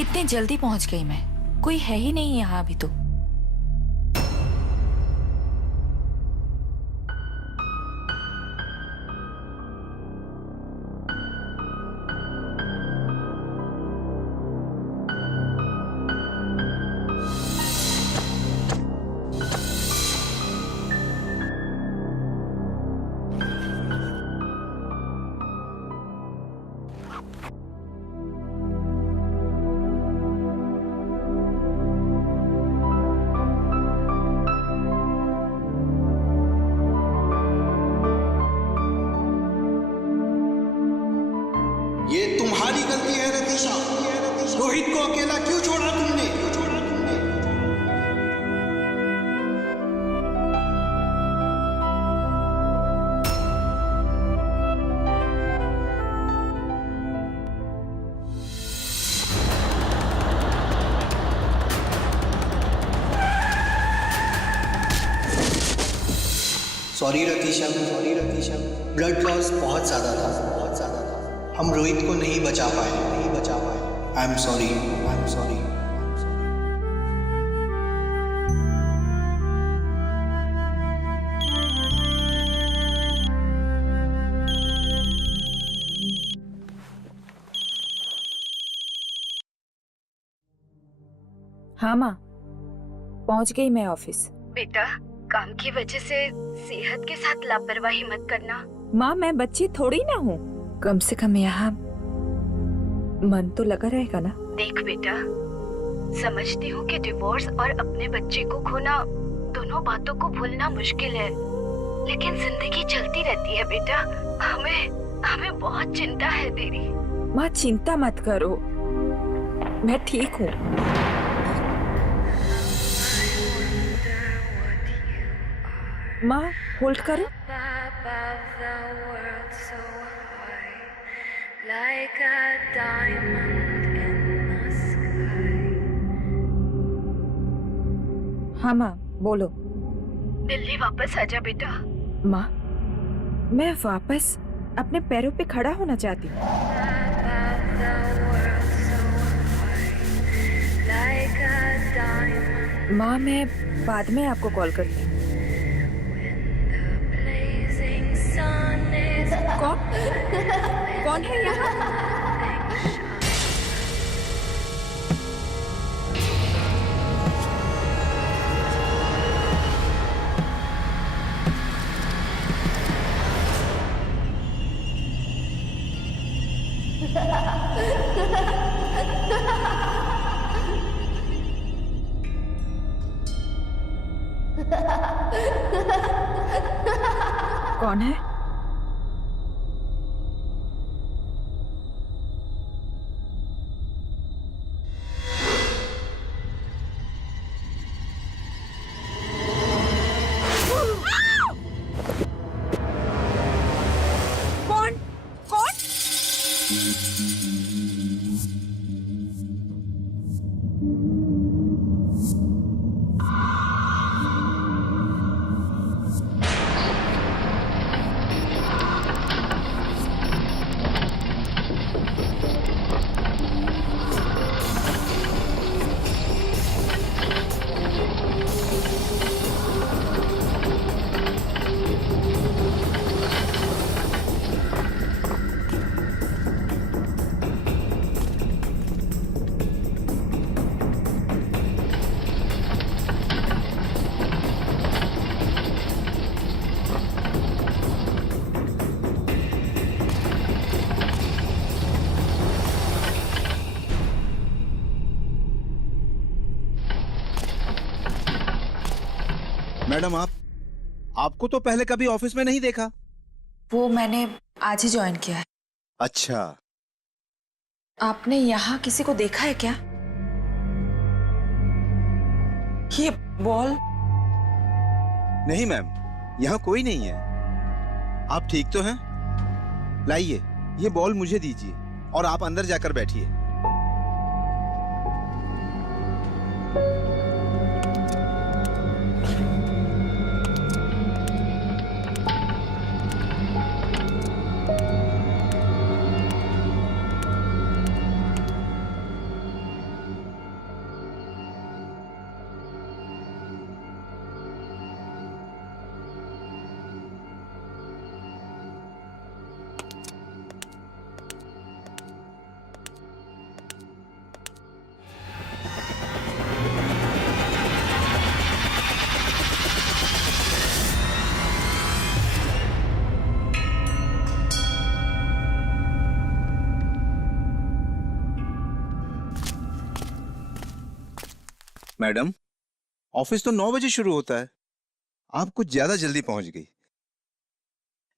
कितने जल्दी पहुंच गई मैं। कोई है ही नहीं यहाँ अभी तो। ये तुम्हारी गलती है रतीशा। रोहित को अकेला क्यों छोड़ा तुमने? सॉरी रतीशा, ब्लड लॉस बहुत ज्यादा था। हम रोहित को नहीं बचा पाए। I am sorry. हाँ माँ, पहुंच गई मैं ऑफिस। बेटा, काम की वजह से सेहत के साथ लापरवाही मत करना। माँ, मैं बच्ची थोड़ी ना हूँ। कम से कम यहाँ मन तो लगा रहेगा ना। देख बेटा, समझती हूँ कि डिवोर्स और अपने बच्चे को खोना, दोनों बातों को भूलना मुश्किल है, लेकिन जिंदगी चलती रहती है बेटा। हमें बहुत चिंता है तेरी। माँ, चिंता मत करो, मैं ठीक हूँ। माँ, होल्ड करो। Like a diamond in the sky. हाँ माँ, बोलो। दिल्ली वापस आजा बेटा। माँ, मैं वापस अपने पैरों पे खड़ा होना चाहती हूँ। माँ, मैं बाद में आपको कॉल करती हूँ। कौन है यहाँ? कौन है? मैडम, आपको तो पहले कभी ऑफिस में नहीं देखा। वो मैंने आज ही ज्वाइन किया है। अच्छा। आपने यहाँ किसी को देखा है क्या? ये बॉल? नहीं मैम, यहाँ कोई नहीं है। आप ठीक तो हैं? लाइए, ये बॉल मुझे दीजिए और आप अंदर जाकर बैठिए। मैडम, ऑफिस तो 9 बजे शुरू होता है। आप कुछ ज्यादा जल्दी पहुंच गई।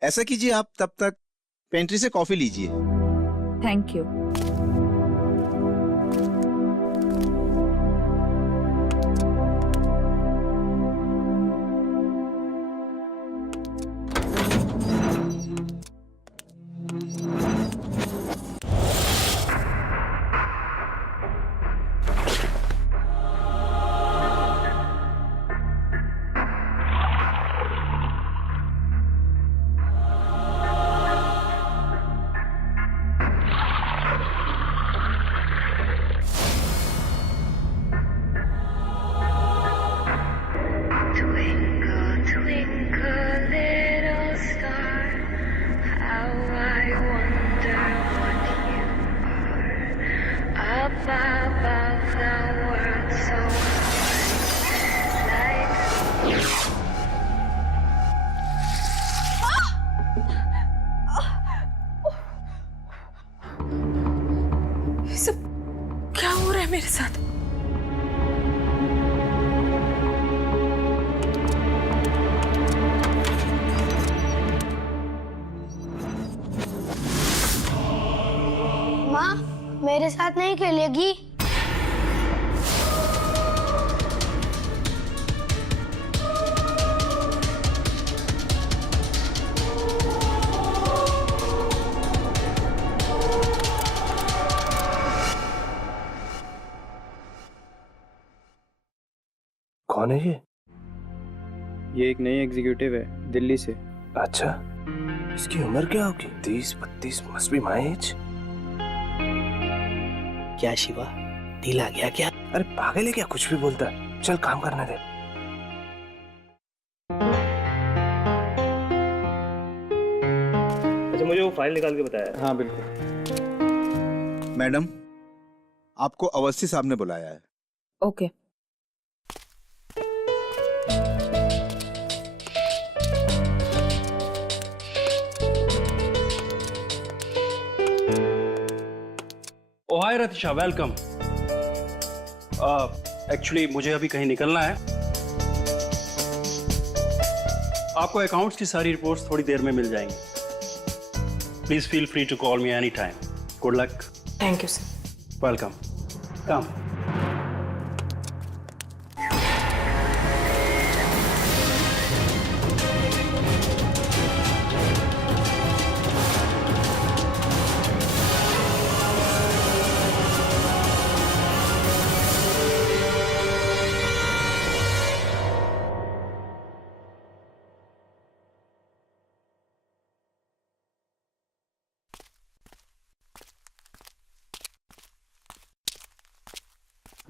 ऐसा कीजिए, आप तब तक पेंट्री से कॉफी लीजिए। Thank you. Twinkle, twinkle, little star, how I wonder what you are. Up above the world so high, like ये सब क्या हो रहा है मेरे साथ? माँ मेरे साथ नहीं खेलेगी? कौन है ये एक नई एग्जीक्यूटिव है दिल्ली से। अच्छा, इसकी उम्र क्या होगी? 30-32 मस्ट बी माय एज। क्या शिवा, दिल आ गया क्या? अरे पागल है क्या, कुछ भी बोलता है। चल काम करने दे। अच्छा, मुझे वो फाइल निकाल के बताया। हाँ बिल्कुल। मैडम, आपको अवस्थी साहब ने बुलाया है। ओके। ओ हाय रतिशा, वेलकम। एक्चुअली मुझे अभी कहीं निकलना है। आपको अकाउंट्स की सारी रिपोर्ट्स थोड़ी देर में मिल जाएंगी। Please feel free to call me any time. Good luck. Thank you sir. Welcome. Come.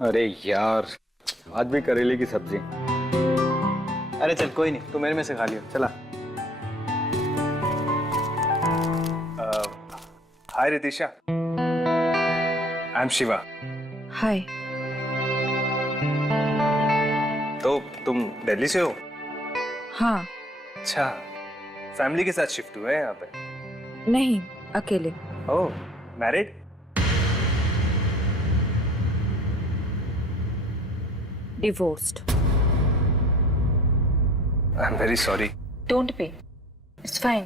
अरे यार, आज भी करेले की सब्जी। अरे चल कोई नहीं, तू मेरे में से खा लियो। चला। हाय रितिशा, आई एम शिवा। हाय। तो तुम दिल्ली से हो? हाँ। अच्छा, फैमिली के साथ शिफ्ट हुए हैं यहाँ पे? नहीं, अकेले। Oh, married? Divorced. I am very sorry. Don't pay, it's fine.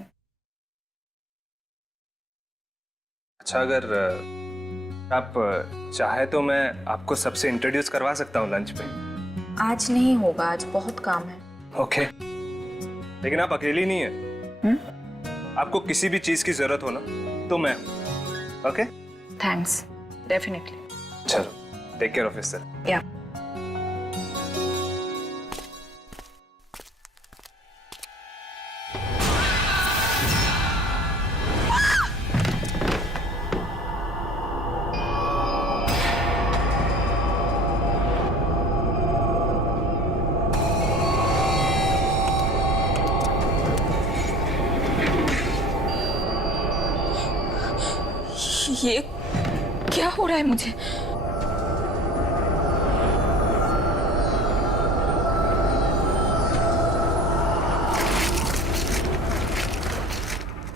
अच्छा, अगर आप चाहे तो मैं आपको सबसे इंट्रोड्यूस करवा सकता हूँ लंच पे। आज नहीं होगा, आज बहुत काम है। ओके, लेकिन आप अकेली नहीं है। आपको किसी भी चीज की जरूरत हो ना तो मैं हूँ। ओके? Thanks, definitely. चलो, टेक केयर ऑफ योरसेल्फ। या। ये क्या हो रहा है मुझे?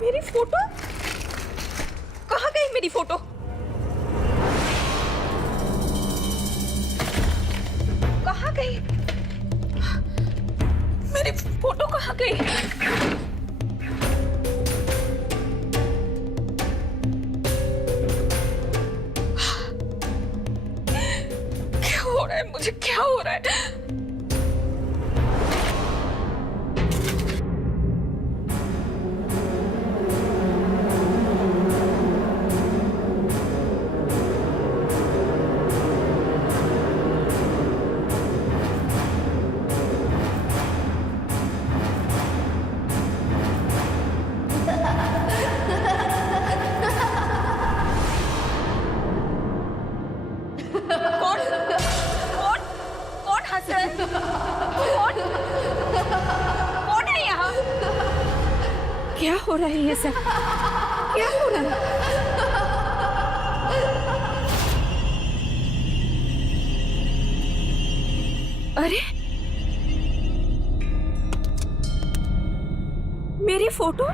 मेरी फोटो कहाँ गई? मेरी फोटो मेरी फोटो कहाँ गई? क्या हो रहा है मुझे? क्या हो रहा है? कौन हंस रहा है? कौन है यहाँ? क्या हो रहा है ये सब? क्या हो रहा है? अरे मेरी फोटो?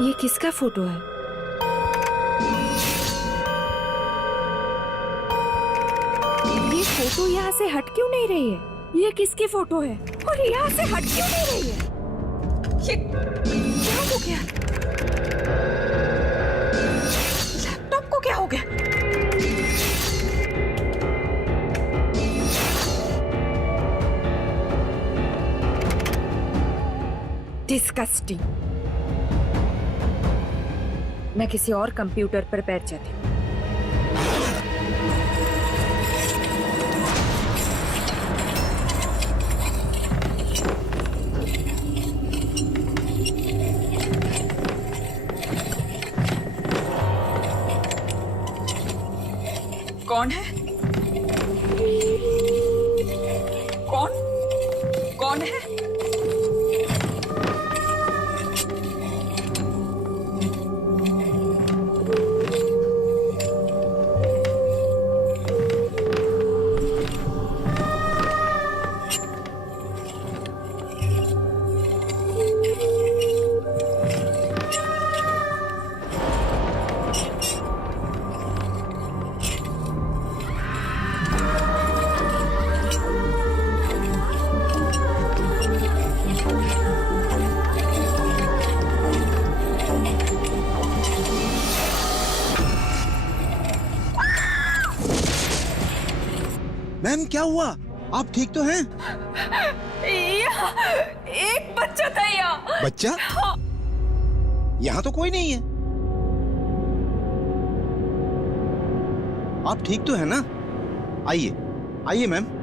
ये किसका फोटो है? ये फोटो यहाँ से हट क्यों नहीं रही है? ये किसकी फोटो है और यहाँ से हट क्यों नहीं रही है? ये क्या हो गया? लैपटॉप को क्या हो गया? डिस्गस्टिंग। मैं किसी और कंप्यूटर पर बैठ जाती हूँ। कौन है? कौन है? मैम क्या हुआ? आप ठीक तो हैं? एक बच्चा था यहाँ। बच्चा? यहाँ तो कोई नहीं है। आप ठीक तो है ना? आइए आइए मैम।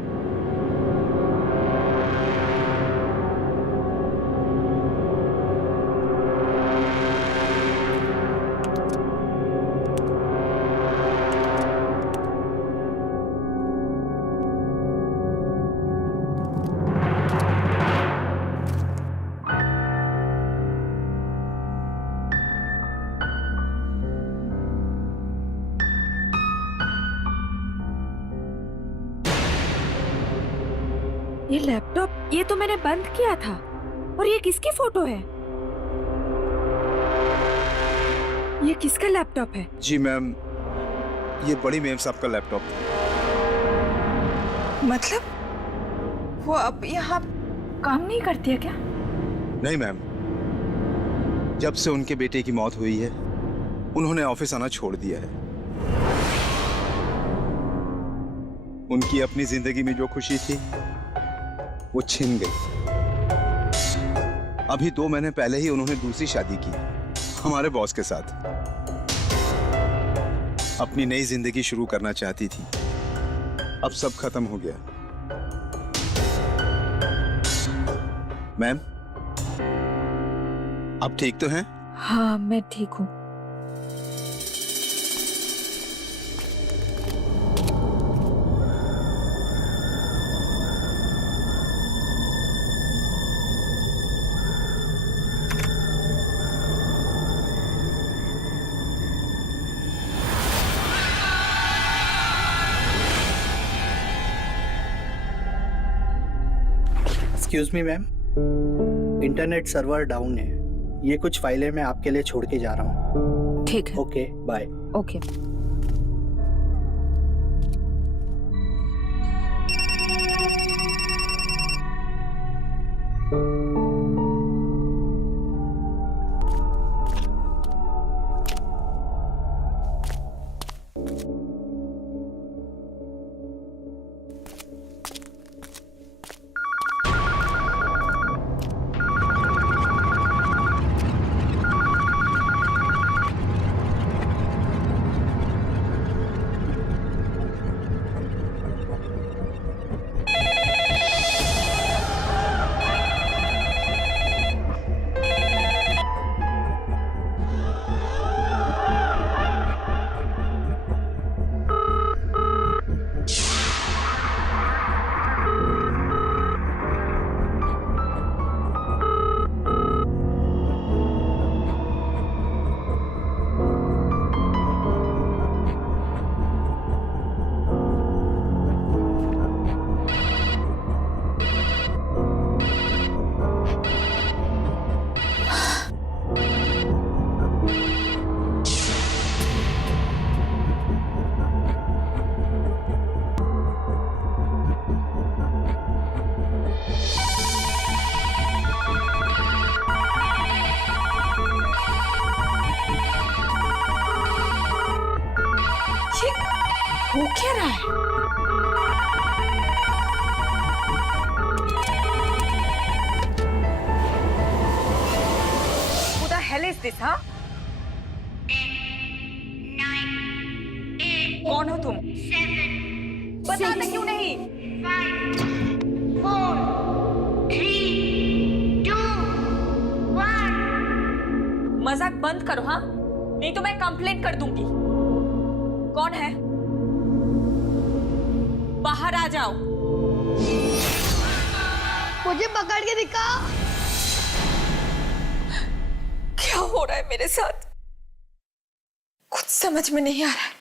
ये लैपटॉप, ये तो मैंने बंद किया था। और ये किसकी फोटो है? ये किसका लैपटॉप है? जी मैम, ये बड़ी मैम साहब का लैपटॉप था। मतलब वो अब यहाँ काम नहीं करती है क्या? नहीं मैम, जब से उनके बेटे की मौत हुई है उन्होंने ऑफिस आना छोड़ दिया है। उनकी अपनी जिंदगी में जो खुशी थी वो छिन गई। अभी 2 महीने पहले ही उन्होंने दूसरी शादी की हमारे बॉस के साथ। अपनी नई जिंदगी शुरू करना चाहती थी, अब सब खत्म हो गया। मैम आप ठीक तो हैं? हाँ मैं ठीक हूँ। Excuse me ma'am, internet server down है। ये कुछ फाइलें मैं आपके लिए छोड़ के जा रहा हूँ। ठीक है। Okay bye. ओके। हो क्या रहा है? Who the hell is this, huh? कौन हो तुम? बताते क्यों नहीं? 5, 4, 3, 2, 1। मजाक बंद करो हाँ, नहीं तो मैं कंप्लेंट कर दूंगी। कौन है? बाहर आ जाओ। मुझे पकड़ के दिखा। क्या हो रहा है मेरे साथ? कुछ समझ में नहीं आ रहा है।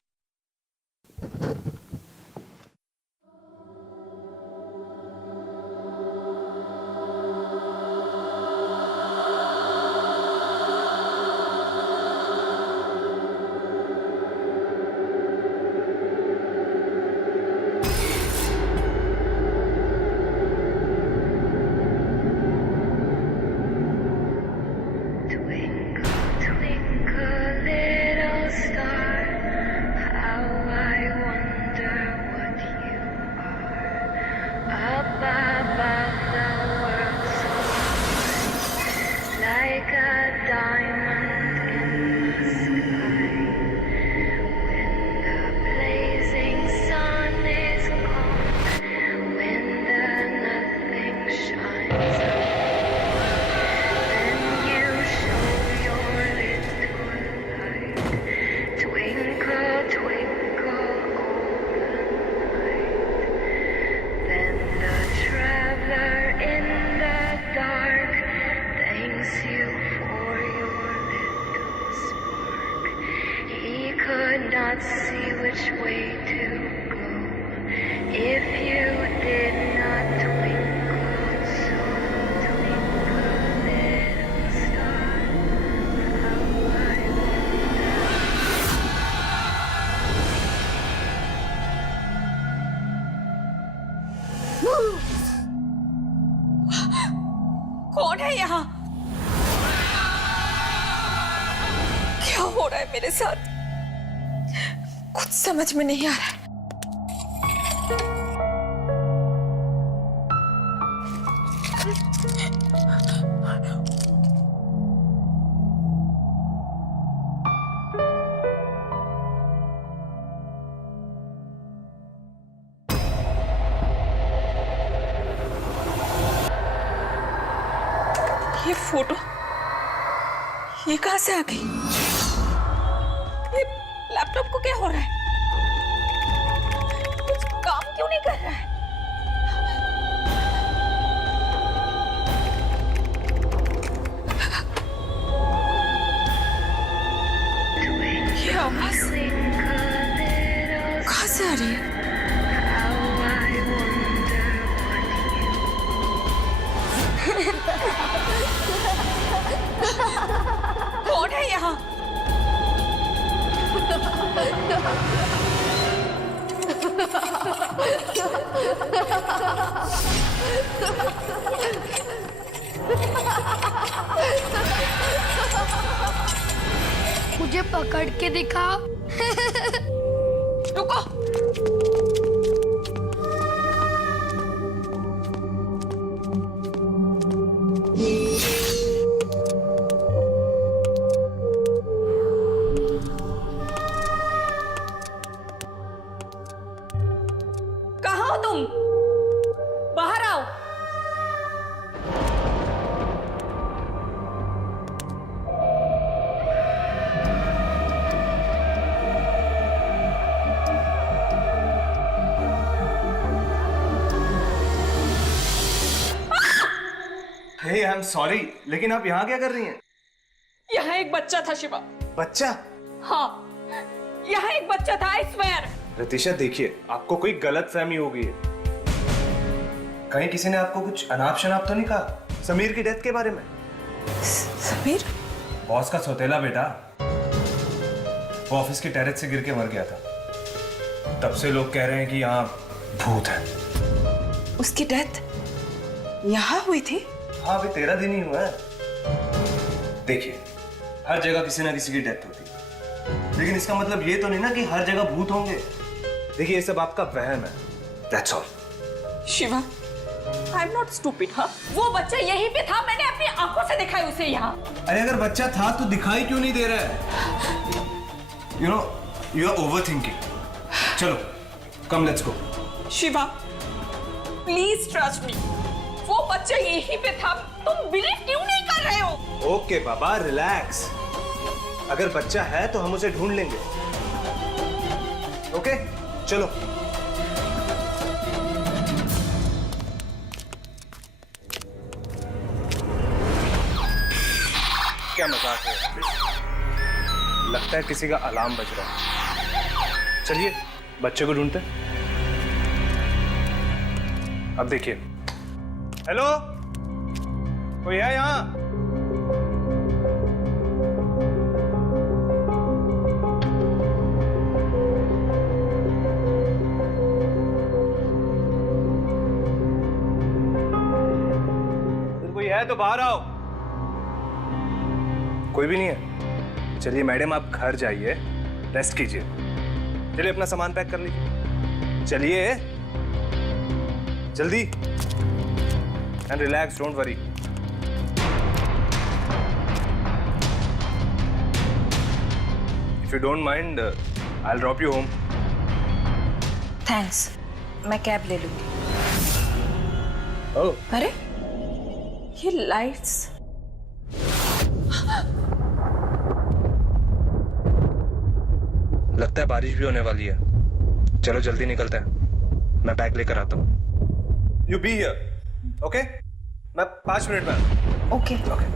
Not see which way to go if you did not twinkle, so twinkle little star, how I कौन है यहाँ? क्या हो रहा है मेरे साथ? कुछ समझ में नहीं आ रहा है। ये फोटो ये कहां से आ गई? ये लैपटॉप को क्या हो रहा है? कुछ काम क्यों नहीं कर रहा है? ये आवाज कहां से आ रही है? wonder what you मुझे पकड़ के दिखा। रुको। कहाँ हो तुम? बाहर आओ। हे आई एम सॉरी, लेकिन आप यहाँ क्या कर रही हैं? यहाँ एक बच्चा था शिवा। बच्चा? हाँ, यहाँ एक बच्चा था, आई स्वेयर। रतीशा देखिए, आपको कोई गलत फहमी हो गई है। कहीं किसी ने आपको कुछ अनाप शनाप तो नहीं कहा समीर की डेथ के बारे में? समीर? बॉस का सौतेला बेटा, वो ऑफिस के टेरेस से गिर के मर गया था। तब से लोग कह रहे हैं कि यहाँ भूत है। उसकी डेथ यहाँ हुई थी? हाँ, अभी 13 दिन ही हुआ है। देखिए, हर जगह किसी ना किसी की डेथ होती है, लेकिन इसका मतलब ये तो नहीं ना कि हर जगह भूत होंगे। देखिए, ये सब आपका वहम है। That's all. Shiva, I am not stupid. हाँ, वो बच्चा यहीं पे था, मैंने अपनी आंखों से देखा है उसे यहाँ। अरे अगर बच्चा था तो दिखाई क्यों नहीं दे रहा है? You know, you are overthinking. चलो, come let's go. Shiva, please trust me, वो बच्चा यहीं पे था। तुम बिलीव क्यों नहीं कर रहे हो? ओके बाबा, रिलैक्स। अगर बच्चा है तो हम उसे ढूंढ लेंगे। ओके, चलो। क्या मजाक है? लगता है किसी का अलार्म बज रहा है। चलिए, बच्चे को ढूंढते हैं। अब देखिए। हेलो, कोई है यहाँ? कोई है तो बाहर आओ। कोई भी नहीं है। चलिए मैडम, आप घर जाइए, रेस्ट कीजिए। चलिए अपना सामान पैक कर लीजिए। चलिए जल्दी। And relax, don't worry. If you don't mind, I will drop you home. Thanks, मैं कैब ले लूंगी। ओह, अरे ये लाइट्स। लगता है बारिश भी होने वाली है। चलो जल्दी निकलते हैं, मैं बैग लेकर आता हूँ। You be here, okay? मैं 5 मिनट में। ओके। ओके।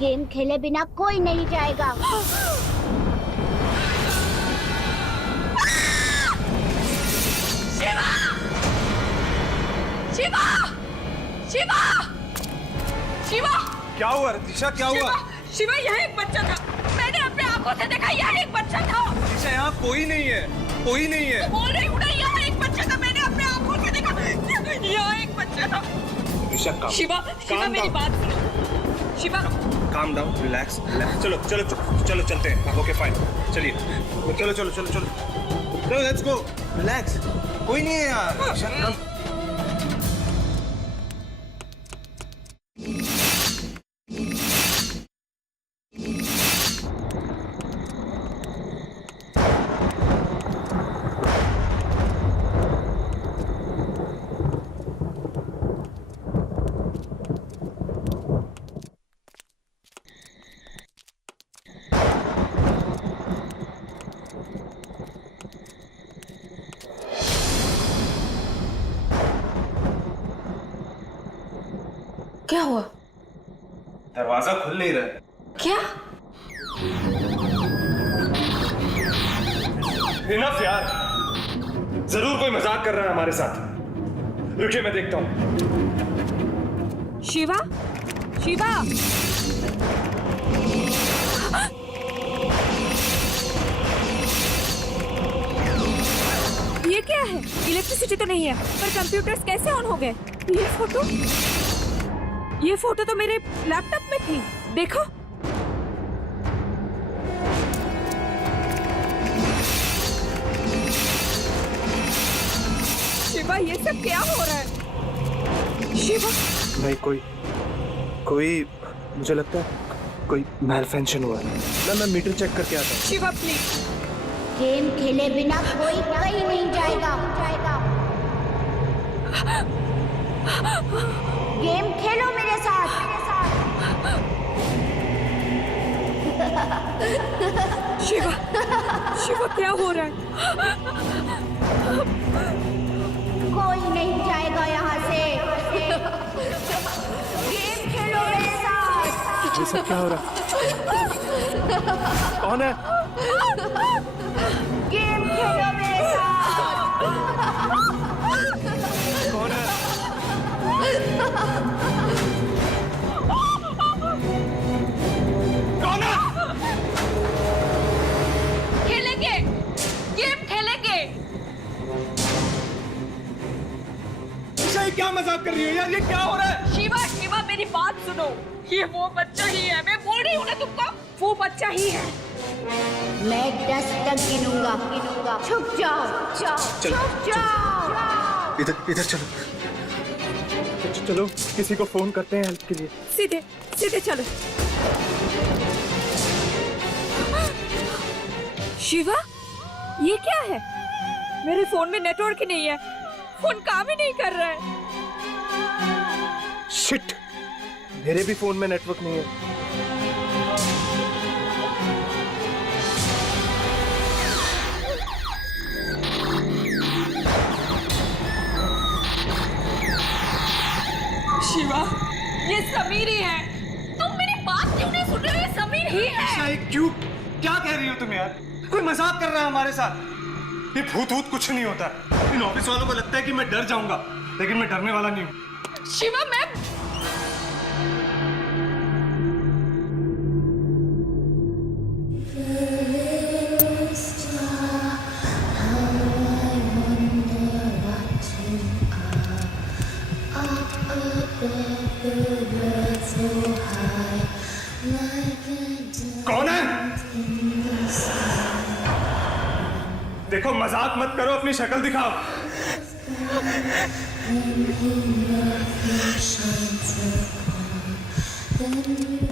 गेम खेले बिना कोई नहीं जाएगा। शिवा! शिवा! शिवा! शिवा! क्या हुआ रतीशा, क्या हुआ? शिवा, यहाँ एक बच्चा था, मैंने अपने आंखों से देखा। यहाँ एक बच्चा था। रतीशा, यहाँ कोई नहीं है, कोई नहीं है। बोल रही हूँ ना, यहाँ एक बच्चा था, मैंने अपने आंखों से देखा। यहाँ एक बच्चा था। रतीशा, काम। शिवा, शिवा मेरी बात सुनो। Shiva, calm down, relax, relax. चलो चलो चलो चलते हैं। ओके फाइन, चलिए। चलो चलो चलो चलो चलो, लेट्स गो। रिलैक्स, कोई नहीं है यार। क्या हुआ? दरवाजा खुल नहीं रहा है। क्या? इनफ यार, जरूर कोई मजाक कर रहा है हमारे साथ। रुकिए मैं देखता हूँ। शिवा, शिवा, ये क्या है? इलेक्ट्रिसिटी तो नहीं है, पर कंप्यूटर्स कैसे ऑन हो गए? ये फोटो तो मेरे लैपटॉप में थी। देखो। शिवा, ये सब क्या हो रहा है? शिवा, नहीं, कोई मुझे लगता है कोई मैलफंक्शन हुआ है। मैं मीटर चेक करके आता हूँ। शिवा प्लीज। गेम खेले बिना कोई कहीं नहीं जाएगा। गेम खेलो मेरे साथ। शिवा, शिवा क्या हो रहा है? कोई नहीं जाएगा यहाँ से। गेम खेलो मेरे साथ। ये सब क्या हो रहा है? कौन है? गेम खेलो मेरे साथ। कौन है? कौन है? खेलेंगे, गेम खेलेंगे। क्या मजाक कर रही हो यार? ये क्या हो रहा है? शिवा, शिवा मेरी बात सुनो। ये वो बच्चा ही है, मैं बोल रही हूँ ना तुमको, वो बच्चा ही है। मैं 10 तक गिनूंगा। छुप जाओ, छुप जाओ। इधर चलो। चलो किसी को फोन करते हैं हेल्प के लिए। सीधे सीधे चलो। शिवा, ये क्या है? मेरे फोन में नेटवर्क ही नहीं है, फोन काम ही नहीं कर रहा है। शिट, मेरे भी फोन में नेटवर्क नहीं है। शिवा, ये समीर ही है। तुम मेरी बात क्यों नहीं सुन रहे हो? ये समीर ही है। क्यों? क्या कह रही हो तुम यार? कोई मजाक कर रहा है हमारे साथ। ये भूत कुछ नहीं होता। इन ऑफिस वालों को लगता है कि मैं डर जाऊंगा, लेकिन मैं डरने वाला नहीं हूँ। शिवा, मैं कौन है? देखो, मजाक मत करो, अपनी शक्ल दिखाओ।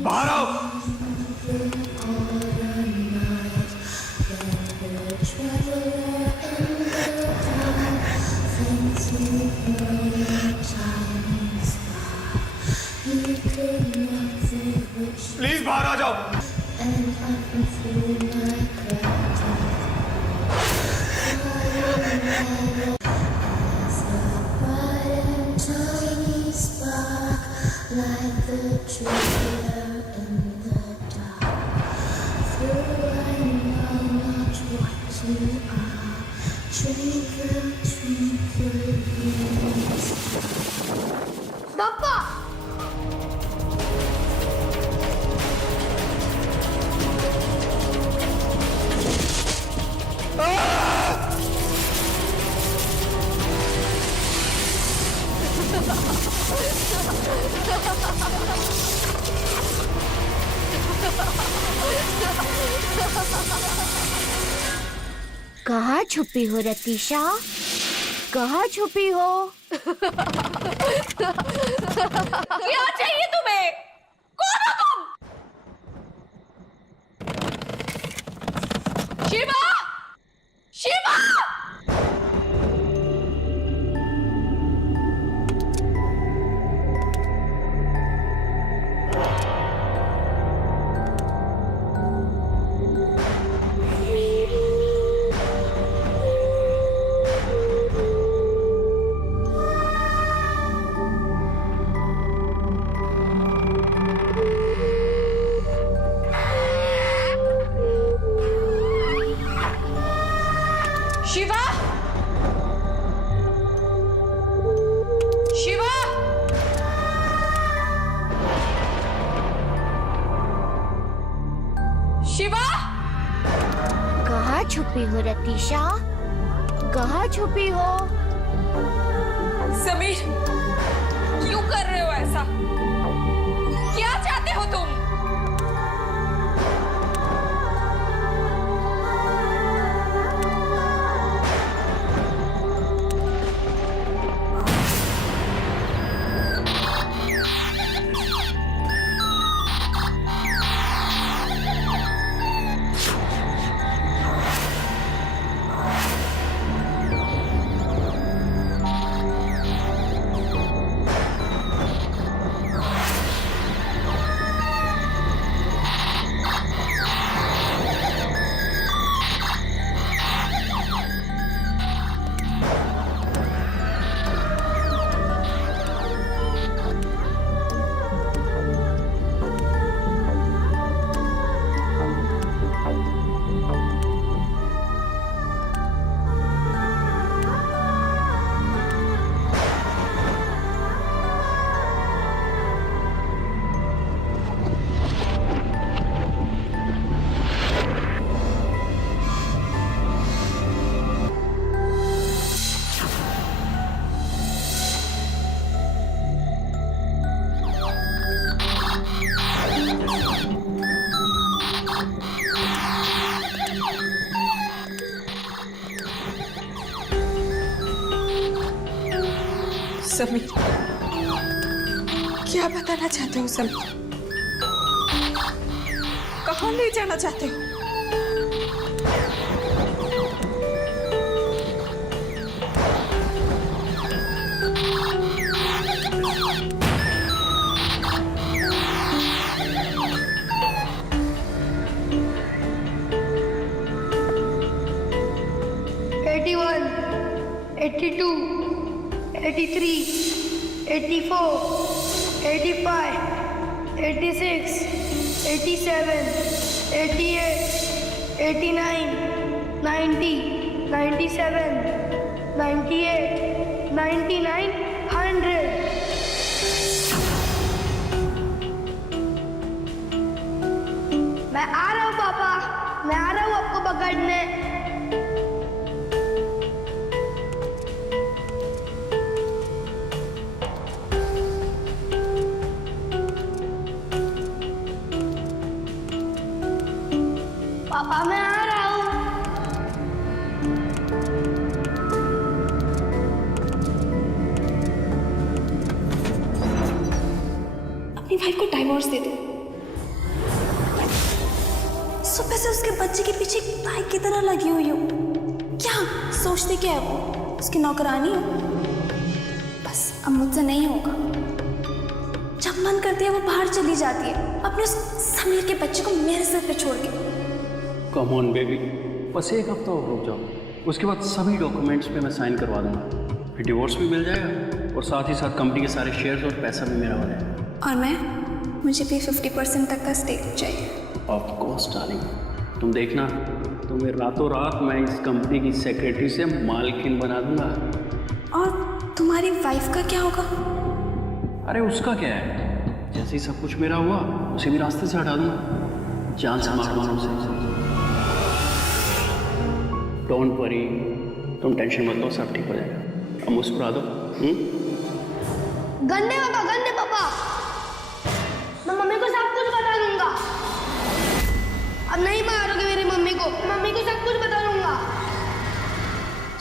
बाहर आओ। प्लीज बाहर आ जाओ। पापा, कहाँ छुपी हो रतीशा? कहाँ छुपी हो? क्या चाहिए तुम्हें? कौन हो तुम? शिवा, शिवा! शिवा, कहाँ छुपी हो रतीशा? कहाँ छुपी हो? समीर, क्यों कर रहे हो ऐसा? क्या चाहते हो तुम? समीर, क्या बताना चाहते हो समीर? कहाँ ले जाना चाहते हो? मैं आ रहा हूँ पापा, मैं आ रहा हूँ आपको पकड़ने। पापा मैं आ रहा हूँ। अपनी वाइफ को डाइवोर्स दे दो। सुबह से उसके बच्चे के पीछे नाई की तरह लगी हुई हो। क्या सोचती क्या है वो? उसकी नौकरानी हो? बस अब मुझसे नहीं होगा। जब मन करती है वो बाहर चली जाती है अपने उस समीर के बच्चे को मेरे सिर पे छोड़ के। कम ऑन बेबी, बस एक हफ्ता और रुक जाओ, उसके बाद सभी डॉक्यूमेंट्स पे मैं साइन करवा दूंगा, फिर डिवोर्स भी मिल जाएगा और साथ ही साथ कंपनी के सारे शेयर्स और पैसा भी मेरा हो जाएगा। और मुझे भी 50% तक का स्टेक चाहिए। ऑफ कोर्स डार्लिंग, तुम देखना, तुम्हें रातों रात मैं इस कंपनी की सेक्रेटरी से मालकिन बना दूंगा। और तुम्हारी वाइफ का क्या होगा? अरे उसका क्या है, जैसे ही सब कुछ मेरा हुआ उसे भी रास्ते से हटा दूंगा, जान से मार मारो उसे। डोंट वरी, तुम टेंशन मत लो, सब ठीक हो जाएगा। अब मुस्कुरा दो। गंदे पापा, मैं मम्मी को सब कुछ बता दूंगा। अब नहीं मारोगे मेरी मम्मी को सब कुछ बता दूंगा।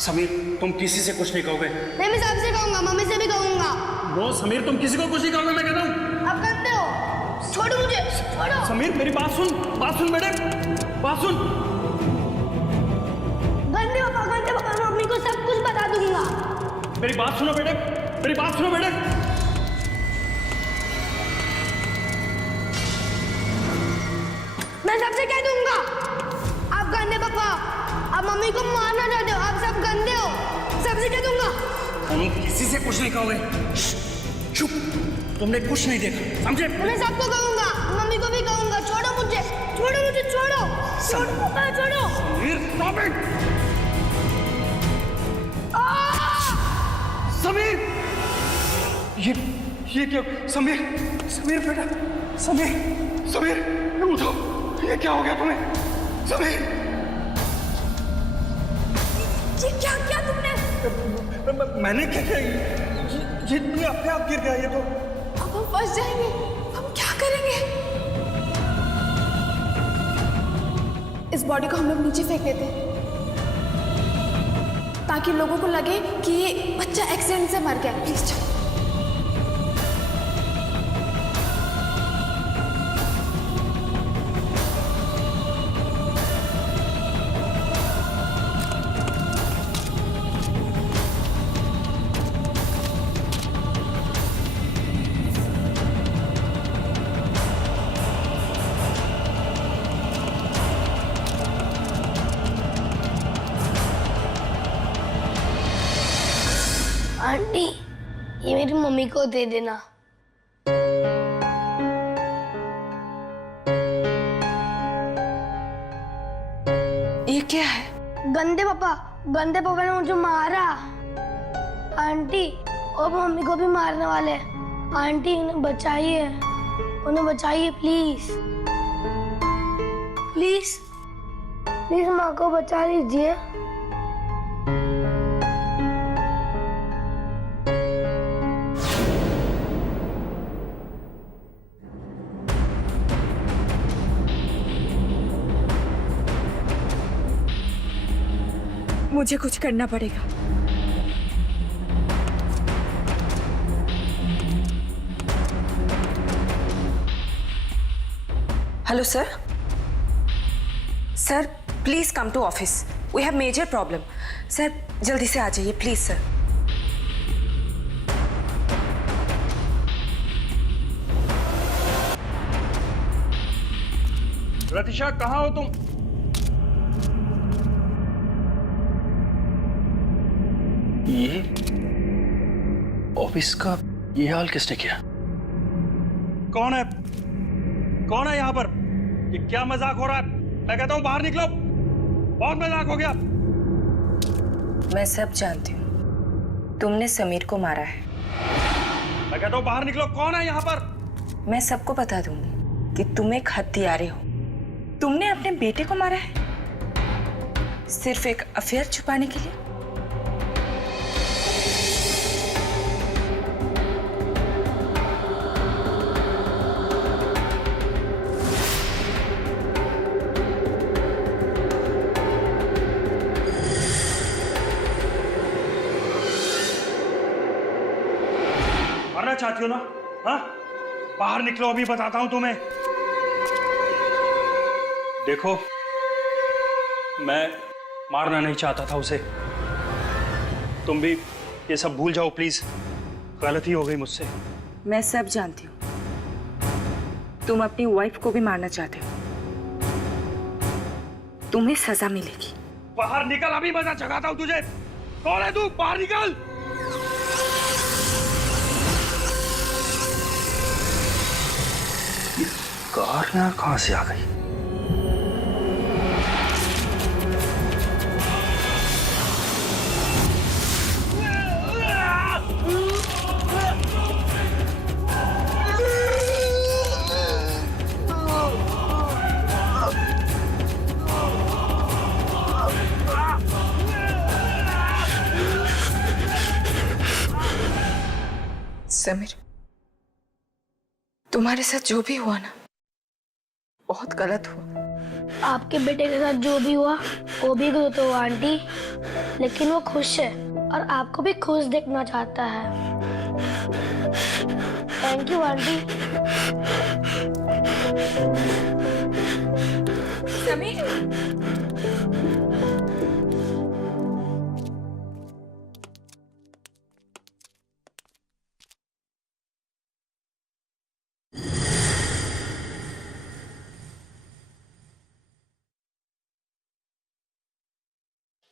समीर, तुम किसी से कुछ नहीं कहोगे। नहीं, मैं सबसे कहूंगा, मम्मी से भी कहूंगा। नो समीर, तुम किसी को कुछ नहीं कहोगे, मैं कह रहा हूँ। अब गंदे हो, छोड़ो मुझे, छोड़ो। समीर मेरी बात सुन बेटे, बात सुन। गंदे पापा, मम्मी को सब कुछ बता दूंगा। मेरी बात सुनो बेटे, मेरी बात सुनो बेटे। मैं सबसे कह दूंगा। आप गंदे पापा, आप मम्मी को मारना चाहते हो, आप सब गंदे हो, सबसे कह दूंगा। तुम किसी से कुछ नहीं कहोगे, चुप, तुमने कुछ नहीं देखा, समझे? मैं सबको कहूंगा, मम्मी को भी कहूंगा। छोड़ो मुझे, छोड़ो मुझे, छोड़ो, छोड़ो पापा, छोड़ो। Sameer, stop it! समीर, ये क्या? समीर बेटा, समीर उठो, ये क्या हो गया तुम्हें समीर? ये क्या किया तुमने? मैंने क्या किया? ये अपने आप गिर गया ये तो। अब हम फंस जाएंगे, हम क्या करेंगे? इस बॉडी को हम लोग नीचे फेंक देते हैं ताकि लोगों को लगे कि ये बच्चा एक्सीडेंट से मर गया। प्लीज चलो। आंटी, ये मेरी मम्मी को दे देना। ये क्या है? गंदे पापा ने मुझे मारा। आंटी, और मम्मी को भी मारने वाले हैं। आंटी, उन्हें बचाइए प्लीज प्लीज प्लीज, माँ को बचा लीजिए। मुझे कुछ करना पड़ेगा। Hello sir, please come to office. We have major problem. Sir जल्दी से आ जाइए प्लीज सर। रतिशा, कहाँ हो तुम? ये ऑफिस का ये हाल किसने किया? कौन है यहाँ पर? ये क्या मजाक हो रहा है? मैं कहता हूँ बाहर निकलो, बहुत मजाक हो गया। मैं सब जानती हूँ, तुमने समीर को मारा है। मैं कहता हूँ बाहर निकलो, कौन है यहाँ पर? मैं सबको बता दूंगी कि तुम एक हत्यारे हो। तुमने अपने बेटे को मारा है सिर्फ एक अफेयर छुपाने के लिए। मरना चाहती हो ना? हाँ, बाहर निकलो, अभी बताता हूं तुम्हें। देखो, मैं मारना नहीं चाहता था उसे। तुम भी ये सब भूल जाओ प्लीज। गलती हो गई मुझसे। मैं सब जानती हूँ, तुम अपनी वाइफ को भी मारना चाहते हो। तुम्हें सजा मिलेगी। बाहर निकल, अभी मजा जगाता हूं तुझे। कौन है तू? बाहर निकल। कार यहाँ कहां से आ गई? समीर, तुम्हारे साथ जो भी हुआ ना, बहुत गलत हुआ। आपके बेटे के साथ जो भी हुआ वो भी गलत हुआ आंटी, लेकिन वो खुश है और आपको भी खुश देखना चाहता है। Thank you aunty. Sameer,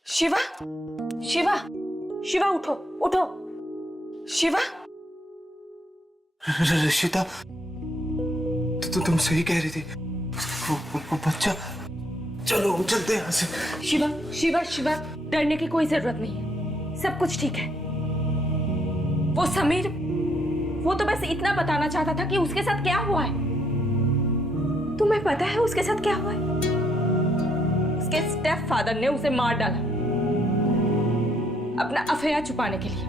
Shiva, Shiva, Shiva, उठो उठो। शिवा, रशिता, तो तुम सही कह रही थी। वो बच्चा, चलो हम चलते हैं यहाँ से। शिवा, शिवा, शिवा, डरने की कोई जरूरत नहीं है, सब कुछ ठीक है। वो समीर, वो तो बस इतना बताना चाहता था कि उसके साथ क्या हुआ है। तुम्हें पता है उसके साथ क्या हुआ है? उसके स्टेप फादर ने उसे मार डाला अपना अफेयर छुपाने के लिए।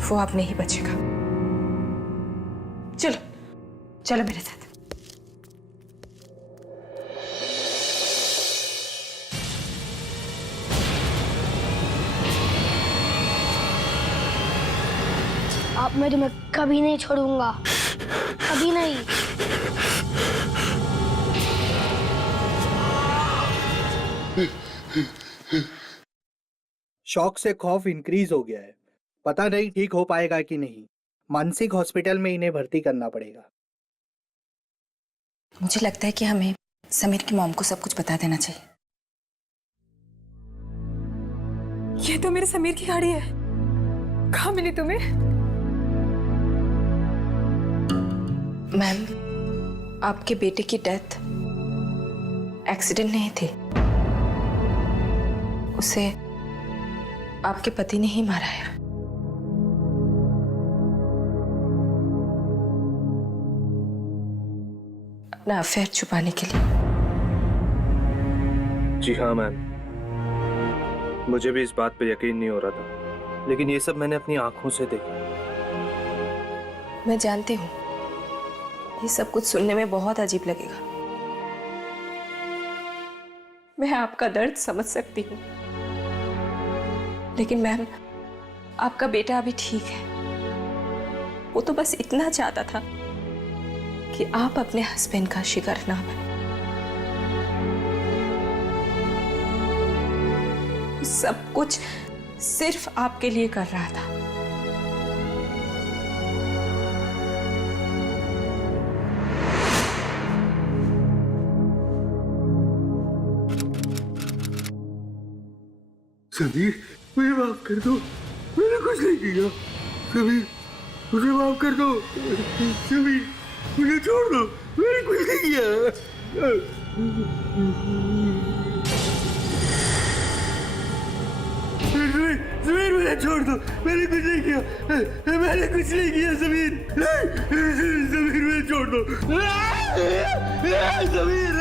वो अब नहीं बचेगा। चलो चलो मेरे साथ। आप मैं तुम्हें कभी नहीं छोड़ूंगा, कभी नहीं। शॉक से खौफ इंक्रीज हो गया है, पता नहीं ठीक हो पाएगा कि नहीं। मानसिक हॉस्पिटल में इन्हें भर्ती करना पड़ेगा। मुझे लगता है कि हमें समीर की मॉम को सब कुछ बता देना चाहिए। ये तो मेरे समीर की गाड़ी है। कहाँ मिली तुम्हें? मैम, आपके बेटे की डेथ एक्सीडेंट नहीं थी, उसे आपके पति ने ही मारा है। अपना अफेयर छुपाने के लिए। जी हाँ मैम, मुझे भी इस बात पे यकीन नहीं हो रहा था, लेकिन ये सब मैंने अपनी आंखों से देखा। मैं जानती हूँ ये सब कुछ सुनने में बहुत अजीब लगेगा। मैं आपका दर्द समझ सकती हूँ, लेकिन मैम आपका बेटा अभी ठीक है। वो तो बस इतना चाहता था कि आप अपने हस्बैंड का शिकार ना बने। सब कुछ सिर्फ आपके लिए कर रहा था। समीर, मुझे माफ कर दो, मैंने कुछ नहीं किया। समीर, मुझे माफ कर दो। समीर, मुझे छोड़ दो, मैंने कुछ नहीं किया। समीर, मुझे छोड़ दो, मैंने कुछ नहीं किया। मैंने कुछ नहीं किया समीर। समीर, मुझे छोड़ दो। समीर,